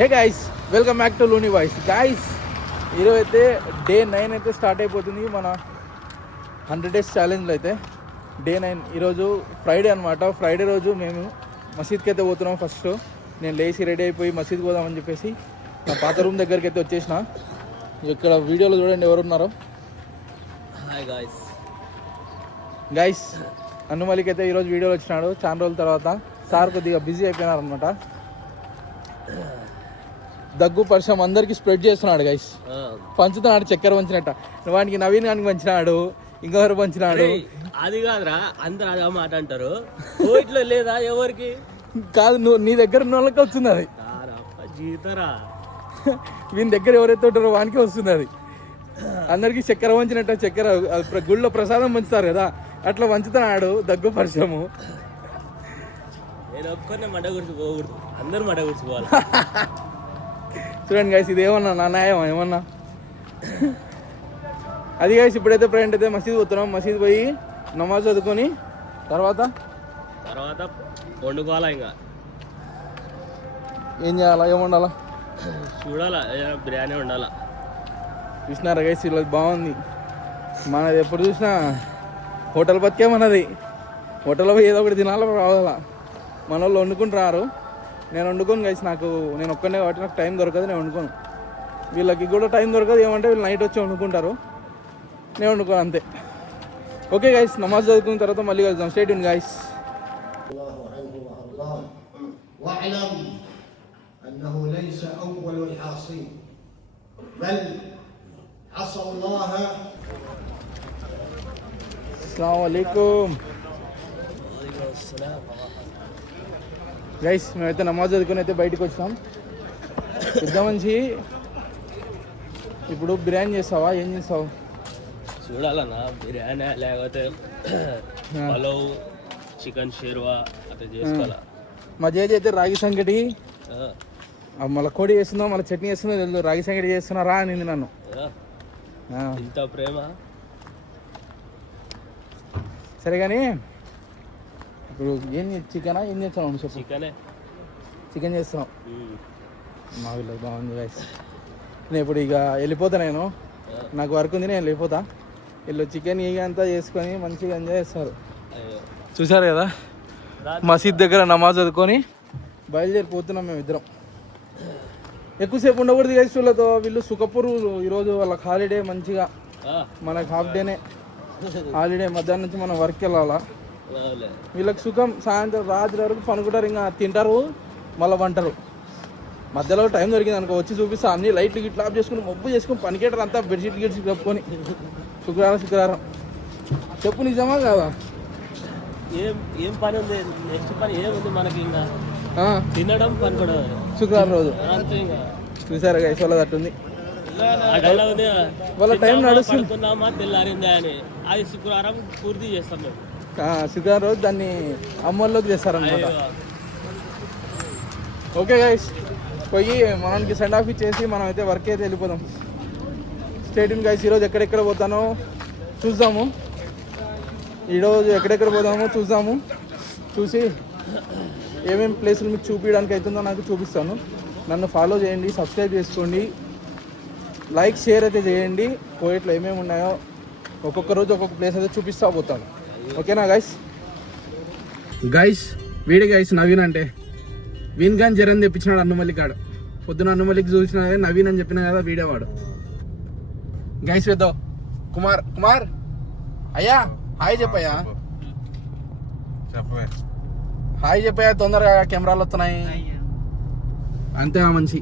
Hey guys, welcome back to Looney voice. Guys, ఈరోజు అయితే day 9 అయితే స్టార్ట్ అయిపోతుంది మన 100 days ఛాలెంజ్లో. అయితే డే 9 ఈరోజు ఫ్రైడే అనమాట. ఫ్రైడే రోజు మేము మసీద్కి అయితే పోతున్నాం. ఫస్ట్ నేను లేచి రెడీ అయిపోయి మసీద్కి పోదామని చెప్పేసి నా పాత రూమ్ దగ్గరికి అయితే వచ్చేసిన. ఇక్కడ వీడియోలో చూడండి ఎవరున్నారో. హాయ్ గైస్, అన్నుమలికి అయితే ఈరోజు వీడియోలో వచ్చినాడు చాలా రోజుల తర్వాత. సార్ కొద్దిగా బిజీ అయిపోయినారనమాట. దగ్గు పరిశ్రమ అందరికి స్ప్రెడ్ చేస్తున్నాడు గైస్. పంచుతున్నాడు, చక్కెర పంచినట్ట. వానికి నవీన్ గానికి పంచినాడు, ఇంకెవరు పంచినాడు. అది కాదురా, అందరు అదే మాట అంటారు. ఇట్లా లేదా ఎవరికి కాదు, నువ్వు నీ దగ్గర ఉన్న వాళ్ళకి వస్తుంది అది. జీతరా వీని దగ్గర ఎవరైతే ఉంటారో వానికి వస్తుంది అది. అందరికి చక్కెర పంచినట్ట. చక్కెర గుళ్ళో ప్రసాదం పంచుతారు కదా, అట్లా పంచుతున్నాడు దగ్గు పరిశ్రమ. నేను ఒక్కరినే మడ గురించి పోకూడదు, అందరు మడ గురించి పోవాలి. చూడండి గైస్, ఇది ఏమన్నా నా న్యాయం ఏమన్నా? అది గైస్, ఇప్పుడైతే ప్రజెంట్ అయితే మసీద్ పోతున్నాం. మసీద్ పోయి నమాజ్ చదువుకొని తర్వాత వండుకోవాలా. ఇంకా ఏం చేయాలా, ఏం వండాలా చూడాలా, బిర్యానీ వండాలా. చూసినారా గైస్, ఇలా బాగుంది. మనది ఎప్పుడు చూసినా హోటల్ బతికే మనది. హోటల్లో పోయి ఏదో ఒకటి తినాలా రావాలా. మన వాళ్ళు వండుకుంటున్నారు, నేను వండుకోను గైస్. నేను ఒక్కనే కాబట్టి నాకు టైం దొరకదు, నేను వండుకోను. వీళ్ళకి కూడా టైం దొరకదు. ఏమంటే వీళ్ళు నైట్ వచ్చి వండుకుంటారు, నేను వండుకోను అంతే. ఓకే గైస్, నమాజ్ చదువుకున్న తర్వాత మళ్ళీ కలుద్దాం. Stay tune guys. అస్సలాము అలైకుం గైస్. మేమైతే నమాజ్ చదువుకుని అయితే బయటకు వచ్చాం. పెద్ద మంచి ఇప్పుడు బిర్యానీ చేస్తావా, ఏం చేస్తావు? చూడాలన్నా, బిర్యానీ లేకపోతే పలావ్, చికెన్ షేర్వా అట్లా చేసుకోవాలా. మా జేజీ అయితే రాగి సంగటి, మళ్ళీ కోడి చేస్తున్నావు, మళ్ళీ చట్నీ చేస్తున్నావు, రాగి సంగటి చేస్తున్నారా అనింది నన్ను. ఇంత ప్రేమ. సరే కానీ ఇప్పుడు చికెనా ఏం చేస్తాను చెప్పు. చికెన్ చేస్తాం. మా వీళ్ళకి బాగుంది గైస్. నేను ఇప్పుడు ఇక వెళ్ళిపోతా. నాకు వర్క్ ఉంది, నేను వెళ్ళిపోతా. వీళ్ళు చికెన్ ఇక అంతా చేసుకొని మంచిగా ఎంజాయ్ చేస్తారు. చూసారు కదా, మసీద్ దగ్గర నమాజ్ చదువుకొని బయలుదేరిపోతున్నాం మేము ఇద్దరం. ఎక్కువసేపు ఉండకూడదు గైస్ వీళ్ళతో. వీళ్ళు సుఖపూర్ ఈరోజు వాళ్ళకి హాలిడే. మంచిగా మనకు హాఫ్ డేనే హాలిడే. మధ్యాహ్నం నుంచి మనం వర్క్ వెళ్ళాలా. వీళ్ళకి సుఖం. సాయంత్రం రాత్రి వరకు పనుకుంటారు, ఇంకా తింటారు, మళ్ళీ వంటరు. మధ్యలో టైం దొరికింది అనుకో వచ్చి చూపిస్తా. అన్ని లైట్లు గిట్లు ఆఫ్ చేసుకుని మబ్బు చేసుకుని పనికేటర్ అంతా బెడ్షీట్ గిడ్స్ కప్పుకొని శుక్రవారం చెప్పు, నిజమా కాదా? ఏం పని ఉంది? నెక్స్ట్ పని ఏముంది మనకి? ఇంకా తినడం, పనుకోవడం శుక్రవారం రోజు. అంతే. ఇంకా చూసారా గైస్, వాళ్ళది అట్టుంది. వాళ్ళ టైం నడుస్తుంది. తెల్లారిందా అని అది శుక్రవారం పూర్తి చేస్తాం మేము. శుక్రవారం రోజు దాన్ని అమ్మల్లోకి చేస్తారనమాట. ఓకే గైస్, పోయి మనకి సెండ్ ఆఫ్ ఇచ్చేసి మనం అయితే వర్క్ అయితే వెళ్ళిపోదాం. స్టేడియం గైస్, ఈరోజు ఎక్కడెక్కడ పోతానో చూద్దాము. ఈరోజు ఎక్కడెక్కడ పోదామో చూద్దాము. చూసి ఏమేమి ప్లేసులు మీకు చూపించడానికి అవుతుందో నాకు చూపిస్తాను. నన్ను ఫాలో చేయండి, సబ్స్క్రైబ్ చేసుకోండి, లైక్ షేర్ అయితే చేయండి. కోయిట్లో ఏమేమి ఉన్నాయో ఒక్కొక్క రోజు ఒక్కొక్క ప్లేస్ అయితే చూపిస్తా పోతాను. ఓకేనా గైస్? వీడి గైస్ నవీన్ అంటే వీన్ గాని జరని తెప్పించినాడు అన్నుమల్లి కాడు. పొద్దున అన్నుమల్లికి చూసిన నవీన్ అని చెప్పిన కదా, వీడేవాడు గైస్. వేద్దాం. కుమార్ అయ్యా, హాయ్ చెప్పయ్యా. హాయ్ చెప్పయ్యా, తొందరగా కెమెరాలు వస్తున్నాయి. అంతే మంచి